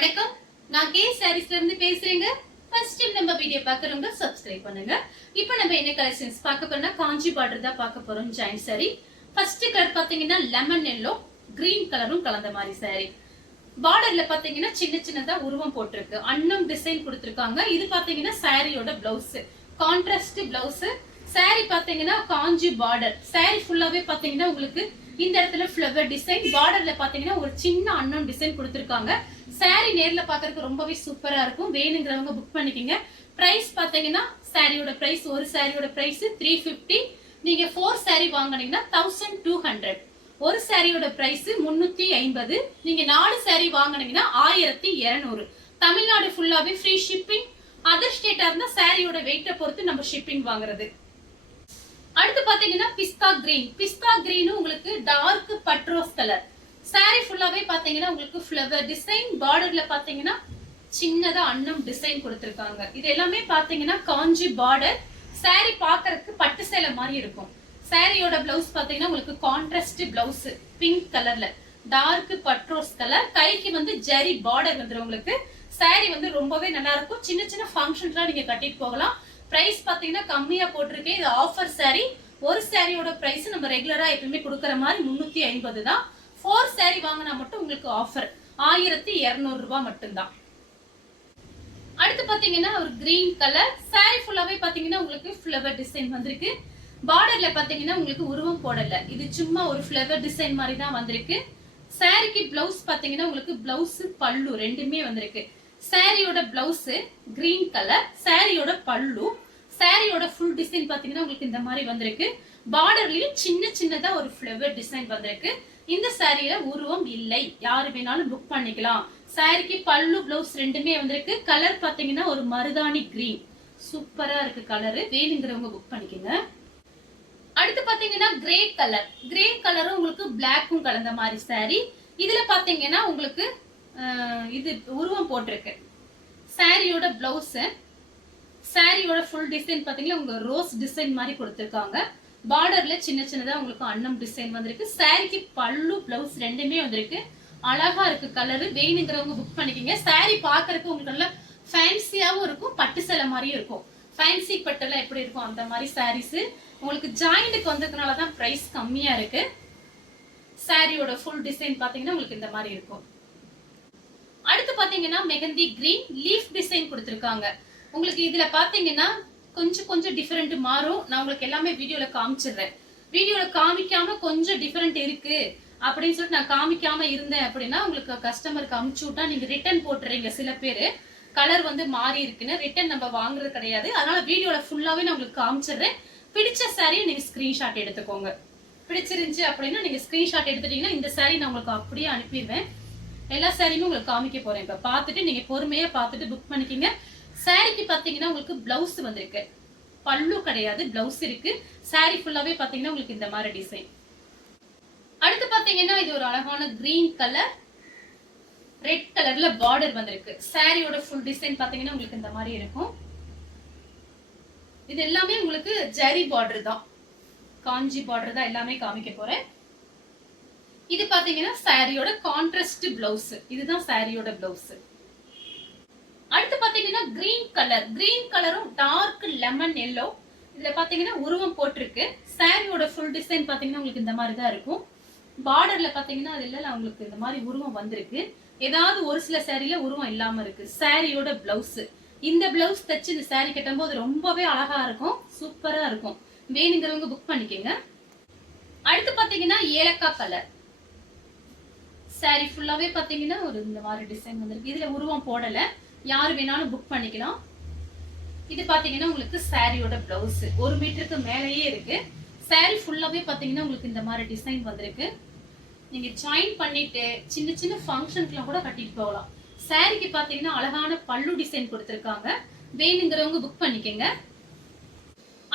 வணக்கம், நான் கே சாரீஸ்ல இருந்து பேசுறேங்க. ஃபர்ஸ்ட் டைம் நம்ம வீடியோ பார்க்கறவங்க சப்ஸ்கிரைப் பண்ணுங்க. இப்போ நம்ம என்ன கலெக்ஷன்ஸ் பார்க்க போறோம்னா காஞ்சி பார்டர் தான் பார்க்க போறோம். ஜாயின் சாரி ஃபர்ஸ்ட் கலர் பாத்தீங்கன்னா லெமன் எல்லோ கிரீன் கலரும் கலந்த மாதிரி சாரி. பார்டர்ல பாத்தீங்கன்னா சின்ன சின்னதா உருவம் போட்டிருக்கு, அன்னம் டிசைன் கொடுத்திருக்காங்க. இது பாத்தீங்கன்னா சாரியோட பிளவுஸ், கான்ட்ராஸ்ட் பிளவுஸ். சாரி பாத்தீங்கன்னா காஞ்சி பார்டர். சாரி ஃபுல்லாவே பாத்தீங்கன்னா உங்களுக்கு இந்த இடத்துல ஃப்ளவர் டிசைன், பார்டர்ல பாத்தீங்கன்னா ஒரு சின்ன அன்னம் டிசைன் கொடுத்திருக்காங்க. சாரி நேர்ல பாக்குறதுக்கு ரொம்பவே சூப்பரா இருக்கும். வேணுங்கிறவங்க புக் பண்ணிக்கங்க. பிரைஸ் பாத்தீங்கன்னா சாரியோட பிரைஸ், ஒரு சாரியோட பிரைஸ் 350. நீங்க 4 சாரி வாங்குனீங்கன்னா 1200. ஒரு சாரியோட பிரைஸ் 350. நீங்க 4 சாரி வாங்குனீங்கன்னா 1200. தமிழ்நாடு ஃபுல்லாவே ஃப்ரீ ஷிப்பிங். அதர் ஸ்டேட்டா இருந்தா சாரியோட வெயிட்ட பொறுத்து நம்ம ஷிப்பிங் வாங்குறது. அடுத்து பாத்தீங்கன்னா பிஸ்தா கிரீன். பிஸ்தா கிரீன் உங்களுக்கு டார்க் பட்ரோஸ் கலர். சாரி ஃபுல்லாவே பாத்தீங்கன்னா உங்களுக்கு ஃப்ளவர் டிசைன், பார்டர்ல பாத்தீங்கன்னா சின்னதா அன்னம் டிசைன் கொடுத்திருக்காங்க. இது எல்லாமே பாத்தீங்கன்னா காஞ்சி பார்டர். சாரி பாக்குறதுக்கு பட்டு சேலை மாதிரி இருக்கும். சாரியோட பிளவுஸ் பாத்தீங்கன்னா உங்களுக்கு கான்ட்ராஸ்ட் பிளவுஸ், பிங்க் கலர்ல டார்க் பட்ரோஸ் கலர். கைக்கு வந்து ஜெரி பார்டர் வந்துரும் உங்களுக்கு. சாரி வந்து ரொம்பவே நல்லா இருக்கும். சின்ன சின்ன ஃபங்க்ஷன்ஸ்லாம் நீங்க கட்டிட்டு போகலாம். பிரைஸ் பாத்தீங்கன்னா கம்மியா போட்டிருக்கேன். இது ஆஃபர் சாரி. ஒரு சாரியோட பிரைஸ் நம்ம ரெகுலரா எப்பவுமே கொடுக்கற மாதிரி 350 தான். 4 சாரி வாங்கினா மட்டும் உங்களுக்கு ஆஃபர் 1200 ரூபாய் மட்டும்தான். அடுத்து பாத்தீங்கன்னா ஒரு கிரீன் கலர். சாரி ஃபுல்லாவே பாத்தீங்கன்னா உங்களுக்கு ஃப்ளவர் டிசைன் வந்திருக்கு. பார்டர்ல பாத்தீங்கன்னா உங்களுக்கு உருவம் போடல, இது சும்மா ஒரு ஃப்ளவர் டிசைன் மாதிரி தான் வந்திருக்கு. சாரிக்கு பிளவுஸ் பாத்தீங்கன்னா உங்களுக்கு பிளவுஸ் பல்லு ரெண்டுமே வந்திருக்கு. சாரியோட பிளவுஸ் கிரீன் கலர், சாரியோட பல்லு, சாரியோட ஃபுல் டிசைன் பாத்தீங்கன்னா உங்களுக்கு இந்த மாதிரி வந்திருக்கு. பார்டர்லயும் சின்ன சின்னதா ஒரு ஃப்ளவர் டிசைன் வந்திருக்கு. இந்த சாரியில உருவம் இல்லை, யாரு வேணாலும் புக் பண்ணிக்கலாம். சாரிக்கு பல்லு பிளவுஸ் ரெண்டுமே வந்திருக்கு. கலர் பாத்தீங்கன்னா ஒரு மருதாணி கிரீன், சூப்பரா இருக்கு கலரு. வேணுங்கிறவங்க புக் பண்ணிக்கோங்க. அடுத்து பாத்தீங்கன்னா கிரே கலர். கிரே கலரும் உங்களுக்கு பிளாக்கும் கலந்த மாதிரி சாரி. இதுல பாத்தீங்கன்னா உங்களுக்கு இது உருவம் போட்டிருக்கு. சாரியோட பிளவுஸ், சாரியோட ஃபுல் டிசைன் பாத்தீங்கன்னா உங்க ரோஸ் டிசைன் மாதிரி கொடுத்திருக்காங்க. பார்டர்ல சின்ன சின்னதா உங்களுக்கு அன்னம் டிசைன் வந்திருக்கு. சாரிக்கு பல்லு பிளவுஸ் ரெண்டுமே வந்திருக்கு. அழகா இருக்கு கலரு. வேணுங்கிறவங்க புக் பண்ணிக்கோங்க. சாரி பாக்குறதுக்கு உங்களுக்கு நல்லா ஃபேன்சியாவும் இருக்கும், பட்டு சேலை மாதிரியும் இருக்கும். ஃபேன்சி பட்டுல எப்படி இருக்கும் அந்த மாதிரி சாரீஸ். உங்களுக்கு ஜாயிண்ட்டுக்கு வந்ததுனாலதான் பிரைஸ் கம்மியா இருக்கு. சாரியோட ஃபுல் டிசைன் பாத்தீங்கன்னா உங்களுக்கு இந்த மாதிரி இருக்கும். அடுத்து பாத்தீங்கன்னா மெகந்தி கிரீன் லீஃப் டிசைன் கொடுத்திருக்காங்க. உங்களுக்கு இதுல பாத்தீங்கன்னா கொஞ்சம் கொஞ்சம் டிஃபரெண்ட் மாறும். நான் உங்களுக்கு எல்லாமே வீடியோல காமிச்சிடுறேன். வீடியோல காமிக்காம கொஞ்சம் டிஃபரெண்ட் இருக்கு அப்படின்னு சொல்லிட்டு நான் காமிக்காம இருந்தேன் அப்படின்னா உங்களுக்கு கஸ்டமருக்கு அமுச்சு விட்டா நீங்க ரிட்டர்ன் போட்டுறீங்க. சில பேரு கலர் வந்து மாறி இருக்குன்னு ரிட்டர்ன் நம்ம வாங்குறது கிடையாது. அதனால வீடியோல ஃபுல்லாவே நான் உங்களுக்கு காமிச்சிடுறேன். பிடிச்ச சாரியை நீங்க ஸ்கிரீன்ஷாட் எடுத்துக்கோங்க. பிடிச்சிருந்துச்சு அப்படின்னா நீங்க ஸ்கிரீன்ஷாட் எடுத்துட்டீங்கன்னா இந்த சாரி நான் உங்களுக்கு அப்படியே அனுப்பிடுவேன். எல்லா சாரியுமே உங்களுக்கு காமிக்க போறேன். இப்ப பாத்துட்டு நீங்க பொறுமையா பாத்துட்டு புக் பண்ணிக்கீங்க. சாரிக்கு பாத்தீங்கன்னா உங்களுக்கு பிளவுஸ் வந்திருக்கு, பல்லு கிடையாது, பிளவுஸ் இருக்கு. சாரி ஃபுல்லாவே பாத்தீங்கன்னா உங்களுக்கு இந்த மாதிரி டிசைன். அடுத்து பாத்தீங்கன்னா இது ஒரு அழகான கிரீன் கலர், ரெட் கலர்ல பார்டர் வந்திருக்கு. சாரியோட ஃபுல் டிசைன் பாத்தீங்கன்னா உங்களுக்கு இந்த மாதிரி இருக்கும். இது எல்லாமே உங்களுக்கு ஜரி பார்டர் தான், காஞ்சி பார்டர் தான் எல்லாமே காமிக்க போறேன். இது பாத்தீங்கன்னா சாரியோட கான்ட்ராஸ்ட் பிளவுஸ். இதுதான் சாரியோட பிளவுஸ். அடுத்து பாத்தீங்கன்னா கிரீன் கலர். கிரீன் கலரும் டார்க் லெமன் எல்லோ. இதுல பாத்தீங்கன்னா உருவம் போட்டிருக்கு. சாரியோட ஃபுல் டிசைன் பாத்தீங்கன்னா உங்களுக்கு இந்த மாதிரி தான் இருக்கும். பார்டர்ல பாத்தீங்கன்னா அது இல்ல உங்களுக்கு இந்த மாதிரி உருவம் வந்திருக்கு. ஏதாவது ஒரு சில சாரியில உருவம் இல்லாம இருக்கு. சாரியோட பிளவுஸ், இந்த பிளவுஸ் தச்சு இந்த சாரி கட்டும் போது ரொம்பவே அழகா இருக்கும், சூப்பரா இருக்கும். வேணுங்கிறவங்க புக் பண்ணிக்கோங்க. அடுத்து பாத்தீங்கன்னா ஏலக்காய் கலர். சாரி ஃபுல்லாவே பாத்தீங்கன்னா ஒரு இந்த மாதிரி டிசைன் வந்திருக்கு. இதுல உருவம் போடல, யாரு வேணாலும் புக் பண்ணிக்கலாம். இது பாத்தீங்கன்னா உங்களுக்கு சாரியோட பிளவுஸ் 1 மீட்டருக்கு மேலேயே இருக்கு. சாரி ஃபுல்லாவே பாத்தீங்கன்னா உங்களுக்கு இந்த மாதிரி டிசைன் வந்திருக்கு. நீங்க ஜாயின் பண்ணிட்டு சின்ன சின்ன ஃபங்க்ஷனுக்குலாம் கூட கட்டிட்டு போகலாம். சாரிக்கு பாத்தீங்கன்னா அழகான பல்லு டிசைன் கொடுத்திருக்காங்க. வேணுங்கிறவங்க புக் பண்ணிக்கங்க.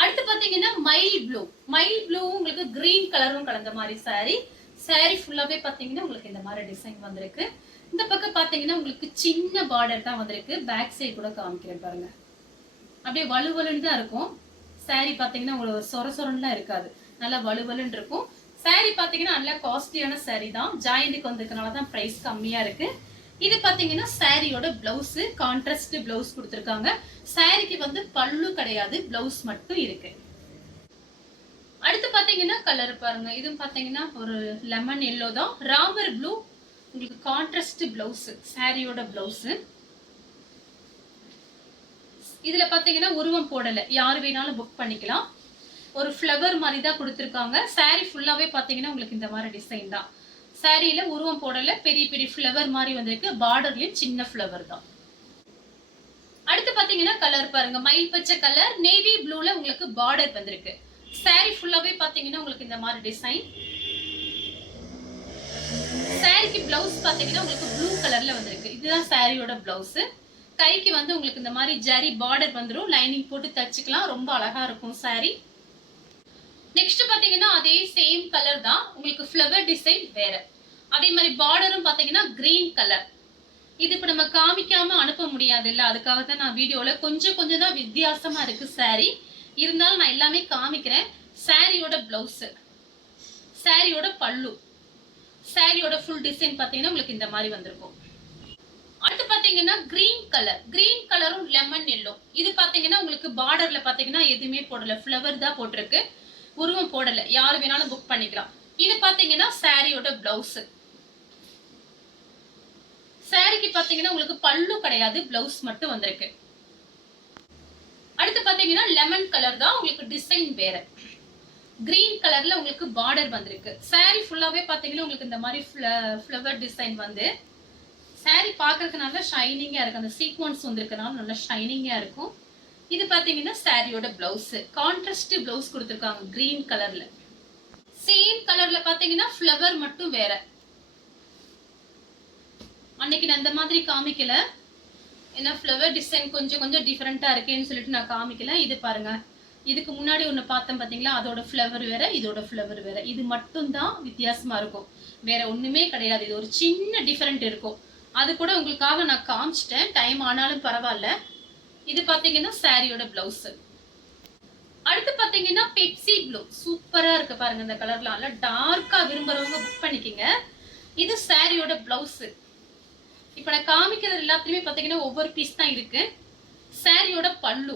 அடுத்து பாத்தீங்கன்னா மயில் ப்ளூ. மயில் ப்ளூ உங்களுக்கு கிரீன் கலரும் கலந்த மாதிரி சாரி. சாரி ஃபுல்லாவே பாத்தீங்கன்னா உங்களுக்கு இந்த மாதிரி டிசைன் வந்திருக்கு. இந்த பக்கம் பாத்தீங்கன்னா உங்களுக்கு சின்ன பார்டர் தான் வந்திருக்கு. பேக் சைடு கூட காமிக்கிறேன் பாருங்க. அப்படியே வலுவலுன்னு தான் இருக்கும். சாரி பாத்தீங்கன்னா உங்களுக்கு சொர சொரன்லாம் இருக்காது, நல்லா வலுவலுன்னு இருக்கும். சாரி பாத்தீங்கன்னா நல்ல காஸ்ட்லியான சாரி தான். ஜாயிண்ட்டுக்கு வந்ததுனால தான் பிரைஸ் கம்மியா இருக்கு. இது பாத்தீங்கன்னா சாரியோட பிளவுஸ், கான்ட்ராஸ்ட் பிளவுஸ் கொடுத்திருக்காங்க. சாரிக்கு வந்து பல்லு கிடையாது, பிளவுஸ் மட்டும் இருக்கு. அடுத்து பாத்தீங்கன்னா கலர் பாருங்க. இதுவும் பாத்தீங்கன்னா ஒரு லெமன் எல்லோ தான், ராமர் ப்ளூ. உங்களுக்கு கான்ட்ராஸ்ட் பிளவுஸ், சாரியோட பிளவுஸ். இதுல பாத்தீங்கன்னா உருவம் போடல, யாரு வேணாலும் புக் பண்ணிக்கலாம். ஒரு ஃப்ளவர் மாதிரி தான் கொடுத்துருக்காங்க. சாரி ஃபுல்லாவே பாத்தீங்கன்னா உங்களுக்கு இந்த மாதிரி டிசைன் தான். சாரியில உருவம் போடல, பெரிய பெரிய ஃப்ளவர் மாதிரி வந்திருக்கு. பார்டர்லயும் சின்ன ஃப்ளவர் தான். அடுத்து பாத்தீங்கன்னா கலர் பாருங்க, மயில் பச்சை கலர், நேவி ப்ளூல உங்களுக்கு பார்டர் வந்திருக்கு. சாரி ஃபுல்லாவே பாத்தீங்கன்னா உங்களுக்கு இந்த மாதிரி டிசைன். சாரிக்கு பிளவுஸ் பாத்தீங்கன்னா உங்களுக்கு ப்ளூ கலர்ல வந்திருக்கு. இதுதான் சாரியோட பிளவுஸ். கைக்கு வந்து உங்களுக்கு இந்த மாதிரி ஜரி பார்டர் வந்துரும். லைனிங் போட்டு தச்சுக்கலாம், ரொம்ப அழகா இருக்கும் சாரி. நெக்ஸ்ட் பாத்தீங்கன்னா அதே சேம் கலர் தான், உங்களுக்கு ஃப்ளவர் டிசைன் வேற. அதே மாதிரி பார்டரும் பாத்தீங்கன்னா கிரீன் கலர். இது இப்ப நம்ம காமிக்காம அனுப்ப முடியாது இல்ல, அதுக்காக தான் நான் வீடியோல கொஞ்சம் கொஞ்சம் தான் வித்தியாசமா இருக்கு சாரி. இருந்தாலும் நான் எல்லாமே காமிக்கிறேன். சாரியோட பிளவுஸ், சாரியோட பல்லு, சாரியோட ஃபுல் டிசைன் பாத்தீங்கன்னா உங்களுக்கு இந்த மாதிரி வந்திருக்கும். அடுத்து பாத்தீங்கன்னா கிரீன் கலர், கிரீன் கலரும் லெமன் எல்லோ. இது பாத்தீங்கன்னா உங்களுக்கு பார்டர்ல பாத்தீங்கன்னா எதுவுமே போடல, ஃப்ளவர் தான் போட்டிருக்கு. உருவம் போடல, யாரு வேணாலும் புக் பண்ணிக்கலாம். இது பாத்தீங்கன்னா சாரியோட பிளவுஸ். சாரிக்கு பாத்தீங்கன்னா உங்களுக்கு பல்லு கிடையாது, பிளவுஸ் மட்டும் வந்திருக்கு. அடுத்து பாத்தீங்கன்னா லெமன் கலர் தான், உங்களுக்கு டிசைன் வேற. கிரீன் கலர்ல உங்களுக்கு பார்டர் வந்திருக்கு. சாரி ஃபுல்லாவே பாத்தீங்கன்னா உங்களுக்கு இந்த மாதிரி ஃப்ளவர் டிசைன் வந்து சாரி பாக்குறதுக்கு நல்லா ஷைனிங்கா இருக்கு. அந்த சீக்வன்ஸ் வந்திருக்கனால நல்லா ஷைனிங்கா இருக்கும். இது பாத்தீங்கன்னா சாரியோட பிளவுஸ், கான்ட்ராஸ்ட் பிளவுஸ் கொடுத்திருக்காங்க கிரீன் கலர்ல. சேம் கலர்ல பாத்தீங்கன்னா ஃப்ளவர் மட்டும் வேற. அன்னைக்கு நான் இந்த மாதிரி காமிக்கல, ஏன்னா ஃப்ளவர் டிசைன் கொஞ்சம் கொஞ்சம் டிஃபரெண்டா இருக்கேன்னு சொல்லிட்டு நான் காமிக்கல. இது பாருங்க, இதுக்கு முன்னாடி ஒண்ணு பார்த்தேன் பாத்தீங்களா, அதோட ஃப்ளவர் வேற, இதோட ஃப்ளவர் வேற. இது மட்டும் தான் வித்தியாசமா இருக்கும், வேற ஒண்ணுமே கிடையாது. இது ஒரு சின்ன டிஃபரெண்ட் இருக்கும். அது கூட உங்களுக்காக நான் காமிச்சிட்டேன், டைம் ஆனாலும் பரவாயில்ல. இது பாத்தீங்கன்னா சாரியோட பிளவுஸ். அடுத்து பாத்தீங்கன்னா பெப்சி ப்ளூ, சூப்பரா இருக்கு பாருங்க. இந்த கலர்ல நல்லா டார்க்கா விரும்புறவங்க புக் பண்ணிக்கங்க. இது சாரியோட பிளவுஸ். இப்ப நான் காமிக்கிறது எல்லாத்துலயுமே பாத்தீங்கன்னா ஒவ்வொரு பீஸ் தான் இருக்கு. சாரியோட பல்லு,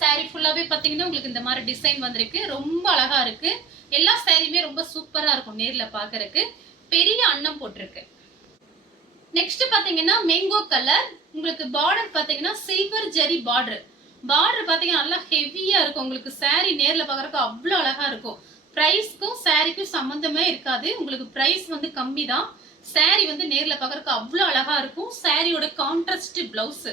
சாரி ஃபுல்லாவே பாத்தீங்கன்னா உங்களுக்கு இந்த மாதிரி டிசைன் வந்திருக்கு. ரொம்ப அழகா இருக்கு. எல்லா சாரியுமே ரொம்ப சூப்பரா இருக்கும் நேர்ல பாக்குறதுக்கு. பெரிய அன்னம் போட்டிருக்கு. நெக்ஸ்ட் பாத்தீங்கன்னா மேங்கோ கலர், உங்களுக்கு பார்டர் பாத்தீங்கன்னா சில்வர் ஜெரி பார்டர். பார்டர் பாத்தீங்கன்னா நல்லா ஹெவியா இருக்கும். உங்களுக்கு சாரி நேர்ல பாக்குறதுக்கு அவ்வளவு அழகா இருக்கும். பிரைஸ்க்கும் சாரிக்கும் சம்பந்தமே இருக்காது. உங்களுக்கு பிரைஸ் வந்து கம்மி தான், சாரி வந்து நேர்ல பாக்குறதுக்கு அவ்வளவு அழகா இருக்கும். சாரியோட கான்ட்ராஸ்ட் பிளவுஸ்,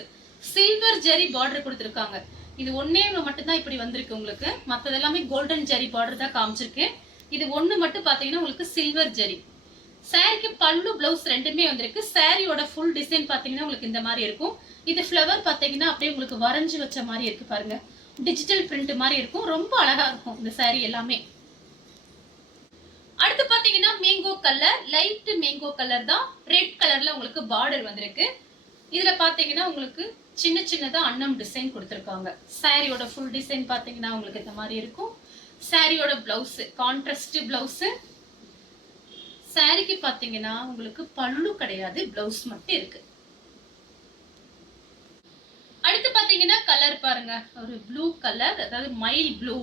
சில்வர் ஜெரி பார்டர் கொடுத்திருக்காங்க. இது ஒன்னே மட்டும் தான் இப்படி வந்திருக்கு உங்களுக்கு. மத்தது எல்லாமே கோல்டன் ஜெரி பார்டர் தான் காமிச்சிருக்கேன். இது ஒண்ணு மட்டும் பாத்தீங்கன்னா உங்களுக்கு சில்வர் ஜெரி. சாரிக்கு பல்லு பிளவுஸ் ரெண்டுமே வந்திருக்கு. சாரியோட ஃபுல் டிசைன் பாத்தீங்கன்னா உங்களுக்கு இந்த மாதிரி இருக்கும். இது ஃப்ளவர் பாத்தீங்கன்னா அப்படியே உங்களுக்கு வரைஞ்சு வச்ச மாதிரி இருக்கு பாருங்க, டிஜிட்டல் பிரிண்ட் மாதிரி இருக்கும். ரொம்ப அழகா இருக்கும் இந்த சாரி எல்லாமே. அடுத்து பாத்தீங்கன்னா mango colour, light mango colour தான், ரெட் கலர்ல உங்களுக்கு பார்டர் வந்திருக்கு. இதுல பாத்தீங்கன்னா உங்களுக்கு சின்ன சின்னதா அன்னம் டிசைன் கொடுத்திருக்காங்க. சாரியோட ஃபுல் டிசைன் பாத்தீங்கன்னா உங்களுக்கு இந்த மாதிரி இருக்கும். சாரியோட பிளவுஸ் கான்ட்ராஸ்ட் பிளவுஸ். சாரிக்கு பாத்தீங்கன்னா உங்களுக்கு பல்லு கிடையாது, பிளவுஸ் மட்டும் இருக்கு. அடுத்து பாத்தீங்கன்னா கலர் பாருங்க, ஒரு ப்ளூ கலர், அதாவது மைல் ப்ளூ,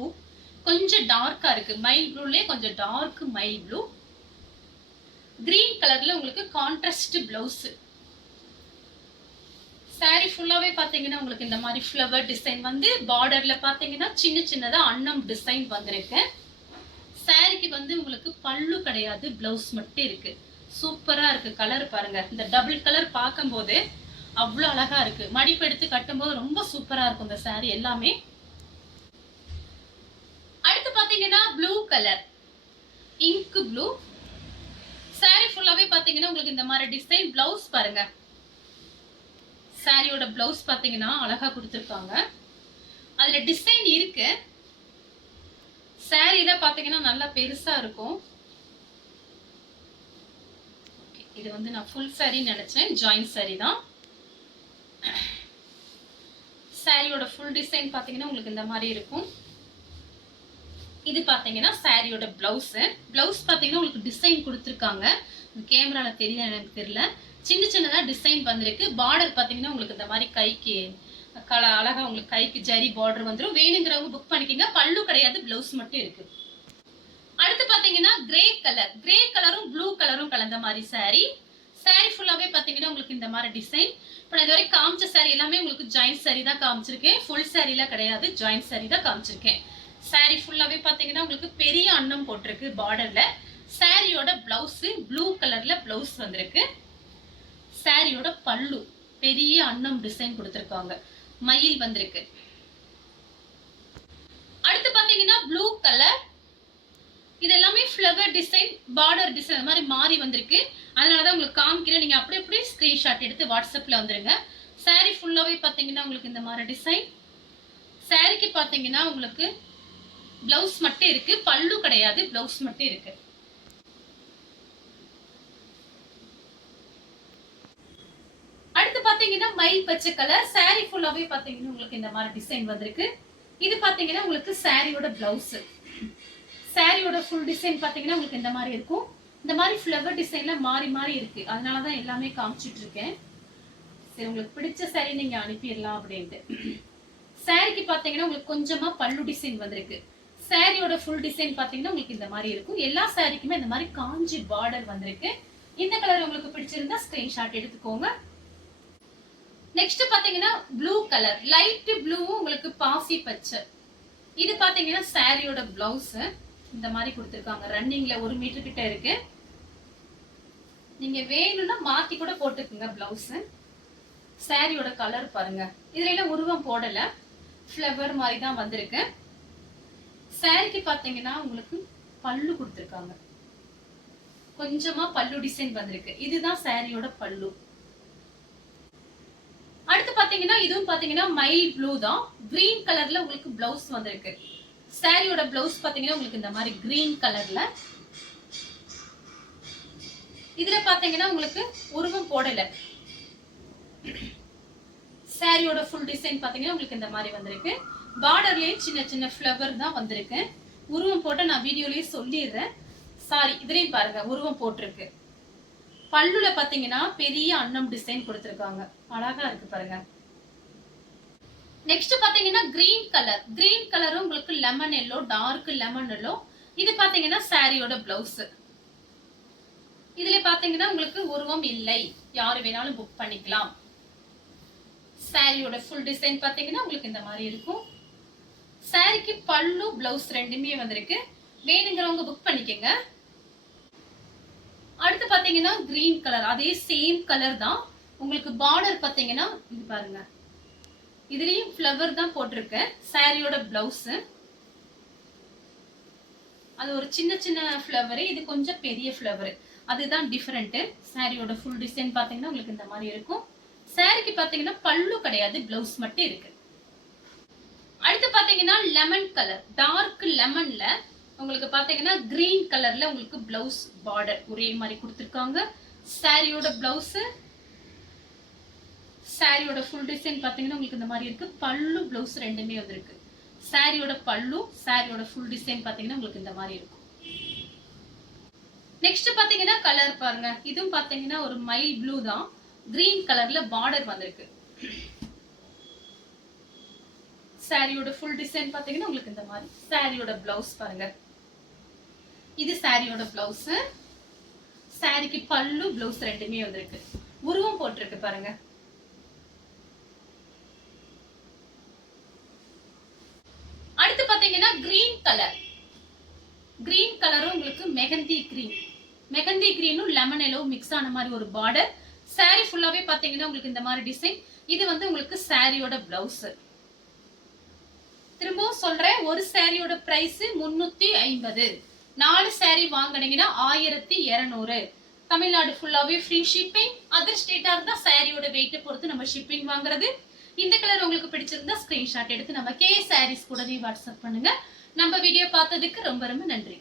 கொஞ்சம் டார்க்கா இருக்கு. மைல் ப்ளூலயே கொஞ்சம் டார்க் மைல் ப்ளூ. கிரீன் கலர்ல உங்களுக்கு கான்ட்ராஸ்ட் பிளவுஸ். சாரி ஃபுல்லாவே பாத்தீங்கன்னா உங்களுக்கு இந்த மாதிரி ஃப்ளவர் டிசைன் வந்து பார்டர்ல பாத்தீங்கன்னா சின்ன சின்னதா அன்னம் டிசைன் வந்திருக்கு. சாரிக்கு வந்து உங்களுக்கு பல்லு கிடையாது, பிளவுஸ் மட்டும் இருக்கு. சூப்பரா இருக்கு. கலர் பாருங்க, இந்த டபுள் கலர் பார்க்கும்போது அவ்வளவு அழகா இருக்கு. மடிப்பு எடுத்து கட்டும்போது ரொம்ப சூப்பரா இருக்கும் இந்த சாரி எல்லாமே. அடுத்து பாத்தீங்கன்னா blue colour, ink blue. Sorry ஃபுல்லாவே பாத்தீங்கன்னா உங்களுக்கு இந்த மாதிரி டிசைன். பிளவுஸ் பாருங்க, சாரியோட பிளவுஸ் பாத்தீங்கன்னா அழகா கொடுத்திருக்காங்க. அதுல டிசைன் இருக்கு. சாரியில பாத்தீங்கன்னா நல்லா பெருசா இருக்கும். இது வந்து நான் ஃபுல் சாரி நினைச்சேன், ஜாயின் சாரி தான். சாரியோட ஃபுல் டிசைன் பாத்தீங்கன்னா உங்களுக்கு இந்த மாதிரி இருக்கும். இது பாத்தீங்கன்னா சாரியோட பிளவுஸ். பிளவுஸ் பாத்தீங்கன்னா உங்களுக்கு டிசைன் கொடுத்திருக்காங்க. கேமரால தெரியல எனக்கு தெரியல. சின்ன சின்னதா டிசைன் வந்திருக்கு. பார்டர் பாத்தீங்கன்னா உங்களுக்கு இந்த மாதிரி கைக்கு அழகா உங்களுக்கு கைக்கு ஜரி பார்டர் வந்துடும். வேணுங்கிறவங்க புக் பண்ணிக்கோங்க. பல்லு கிடையாது, பிளவுஸ் மட்டும் இருக்கு. அடுத்து பாத்தீங்கன்னா கிரே கலரும் ப்ளூ கலரும் கலந்த மாதிரி சாரி ஃபுல்லாவே பாத்தீங்கன்னா உங்களுக்கு இந்த மாதிரி டிசைன். இப்போ நான் இதுவரை காமிச்ச சாரி எல்லாமே உங்களுக்கு ஜாயிண்ட் சாரி தான் காமிச்சிருக்கேன். ஃபுல் சாரில கிடையாது, ஜாயிண்ட் சாரி தான் காமிச்சிருக்கேன். சாரி ஃபுல்லாவே பாத்தீங்கன்னா உங்களுக்கு பெரிய அன்னம் போட்டிருக்கு பார்டர்ல. சாரியோட பிளவுஸ் ப்ளூ கலர்ல பிளவுஸ் வந்திருக்கு. சாரியோட பல்லு பெரிய அன்னம் டிசைன் கொடுத்திருக்காங்க, மயில் வந்திருக்கு. அடுத்து பாத்தீங்கன்னா ப்ளூ கலர், இது எல்லாமே ஃப்ளவர் டிசைன், பார்டர் டிசைன் அந்த மாதிரி மாறி வந்திருக்கு. அதனாலதான் உங்களுக்கு காமிக்கிறேன். நீங்க அப்படியே ஸ்கிரீன்ஷாட் எடுத்து வாட்ஸ்அப்ல வந்துருங்க. சாரி ஃபுல்லாவே பாத்தீங்கன்னா உங்களுக்கு இந்த மாதிரி டிசைன். சாரிக்கு பாத்தீங்கன்னா உங்களுக்கு பிளவுஸ் மட்டும் இருக்கு, பல்லு கிடையாது, பிளவுஸ் மட்டும் இருக்கு. அடுத்து பாத்தீங்கன்னா மயில் பச்சை கலர். சாரி ஃபுல்லாவே பாத்தீங்கன்னா உங்களுக்கு இந்த மாதிரி டிசைன் வந்திருக்கு. இது பாத்தீங்கன்னா உங்களுக்கு சாரியோட பிளவுஸ். சாரியோட ஃபுல் டிசைன் பாத்தீங்கன்னா உங்களுக்கு இந்த மாதிரி இருக்கும். இந்த மாதிரி ஃப்ளவர் டிசைன்ல மாறி மாறி இருக்கு. அதனாலதான் எல்லாமே காமிச்சிட்டு இருக்கேன். சரி, உங்களுக்கு பிடிச்ச சாரி நீங்க அனுப்பிடலாம் அப்படின்ட்டு. சாரிக்கு பாத்தீங்கன்னா உங்களுக்கு கொஞ்சமா பல்லு டிசைன் வந்திருக்கு. சாரியோட ஃபுல் டிசைன் பாத்தீங்கன்னா உங்களுக்கு இந்த மாதிரி இருக்கும். எல்லா சாரிக்குமே இந்த மாதிரி காஞ்சி பார்டர் வந்திருக்கு. இந்த கலர் உங்களுக்கு பிடிச்சிருந்தா ஸ்கிரீன்ஷாட் எடுத்துக்கோங்க. நெக்ஸ்ட் பாத்தீங்கன்னா ப்ளூ கலர், லைட் ப்ளூவும் உங்களுக்கு பாசி பச்சை. இது பாத்தீங்கன்னா சாரியோட பிளவுஸ் இந்த மாதிரி கொடுத்திருக்காங்க. ரன்னிங்ல 1 மீட்டர் கிட்ட இருக்கு. நீங்க வேணும்னா மாத்தி கூட போட்டுக்குங்க பிளவுஸ். சாரியோட கலர் பாருங்க. இதுல எல்லாம் உருவம் போடல, ஃப்ளவர் மாதிரி தான் வந்திருக்கு. சாரிக்கு பாத்தீங்கன்னா உங்களுக்கு பல்லு கொடுத்திருக்காங்க. கொஞ்சமா பல்லு டிசைன் வந்திருக்கு. இதுதான் சாரியோட பல்லு. அடுத்து பாத்தீங்கன்னா இதுவும் பாத்தீங்கன்னா மயில் ப்ளூ தான். கிரீன் கலர்ல உங்களுக்கு பிளவுஸ் வந்திருக்கு. சாரியோட பிளவுஸ் பாத்தீங்கன்னா உங்களுக்கு இந்த மாதிரி கிரீன் கலர்ல. இதுல பாத்தீங்கன்னா உங்களுக்கு உருவம் போடல. சாரியோட ஃபுல் டிசைன் பாத்தீங்கன்னா உங்களுக்கு இந்த மாதிரி வந்திருக்கு. பார்டர்லயே சின்ன சின்ன ஃப்ளவர் தான் வந்திருக்கு. உருவம் போட்ட நான் வீடியோலயே சொல்லிடுறேன். சாரி, இதுலயும் பாருங்க உருவம் போட்டிருக்கு. பல்லுல பாத்தீங்கன்னா பெரிய அன்னம் டிசைன் கொடுத்திருக்காங்க. அழகா இருக்கு பாருங்க. நெக்ஸ்ட் பாத்தீங்கன்னா கிரீன் கலரும் உங்களுக்கு lemon yellow, dark lemon yellow. இது பாத்தீங்கன்னா சாரியோட பிளவுஸ். இதுல பாத்தீங்கன்னா உங்களுக்கு உருவம் இல்லை, யாரு வேணாலும் புக் பண்ணிக்கலாம். சாரியோட ஃபுல் டிசைன் பாத்தீங்கன்னா உங்களுக்கு இந்த மாதிரி இருக்கும். சாரிக்கு பல்லு பிளவுஸ் ரெண்டுமே வந்திருக்கு. வேணுங்கிறவங்க புக் பண்ணிக்கங்க. அடுத்து பாத்தீங்கன்னா கிரீன் கலர், அதே சேம் கலர் தான். உங்களுக்கு பார்டர் பாத்தீங்கன்னா இது பாருங்க, இதுலயும் ஃப்ளவர் தான் போட்டிருக்கு. சாரியோட பிளவுஸ் அது ஒரு சின்ன சின்ன ஃப்ளவர், இது கொஞ்சம் பெரிய ஃப்ளவர், அதுதான் டிஃபரெண்ட். சாரியோட ஃபுல் டிசைன் பாத்தீங்கன்னா உங்களுக்கு இந்த மாதிரி இருக்கும். சாரிக்கு பாத்தீங்கன்னா பல்லு கிடையாது, பிளவுஸ் மட்டும் இருக்கு. அடுத்து பாத்தீங்கன்னா லெமன் கலர், டார்க் லெமன்ல உங்களுக்கு பாத்தீங்கன்னா கிரீன் கலர்ல உங்களுக்கு பிளவுஸ் பார்டர் ஒரே மாதிரி கொடுத்திருக்காங்க. சாரியோட பிளவுஸ், சாரியோட ஃபுல் டிசைன் பாத்தீங்கன்னா உங்களுக்கு இந்த மாதிரி இருக்கு. பல்லு பிளவுஸ் ரெண்டுமே வந்திருக்கு. சாரியோட பல்லு, சாரியோட ஃபுல் டிசைன் பாத்தீங்கன்னா உங்களுக்கு இந்த மாதிரி இருக்கும். நெக்ஸ்ட் பாத்தீங்கன்னா கலர் பாருங்க. இதுவும் பாத்தீங்கன்னா ஒரு மயில் ப்ளூ தான். கிரீன் கலர்ல பார்டர் வந்திருக்கு. சாரியோட ஃபுல் டிசைன் பாத்தீங்கன்னா உங்களுக்கு இந்த மாதிரி. சாரியோட பிளவுஸ் பாருங்க, இது சாரியோட பிளவுஸ். சாரிக்கு பல்லு பிளவுஸ் ரெண்டுமே வந்திருக்கு. உருவம் போட்டிருக்கு பாருங்க. அடுத்து பாத்தீங்கன்னா கிரீன் கலரும் உங்களுக்கு மெகந்தி கிரீனும் லெமன் எல்லோ மிக்ஸ் ஆன மாதிரி ஒரு பார்டர். சாரி ஃபுல்லாவே பாத்தீங்கன்னா உங்களுக்கு இந்த மாதிரி டிசைன். இது வந்து உங்களுக்கு சாரியோட பிளவுஸ். திரும்பவும் சொல்றேன், ஒரு சாரியோட பிரைஸ் 350. 4 சாரி வாங்கினீங்கன்னா 1200. தமிழ்நாடு ஃபுல்லாவே ஃப்ரீ ஷிப்பிங். அதர் ஸ்டேட்டா இருந்தா சாரியோட வெயிட் பொறுத்து நம்ம ஷிப்பிங் வாங்குறது. இந்த கலர் உங்களுக்கு பிடிச்சிருந்தா ஸ்கிரீன்ஷாட் எடுத்து நம்ம கே சாரீஸ் கூடவே வாட்ஸ்அப் பண்ணுங்க. நம்ம வீடியோ பார்த்ததுக்கு ரொம்ப ரொம்ப நன்றி.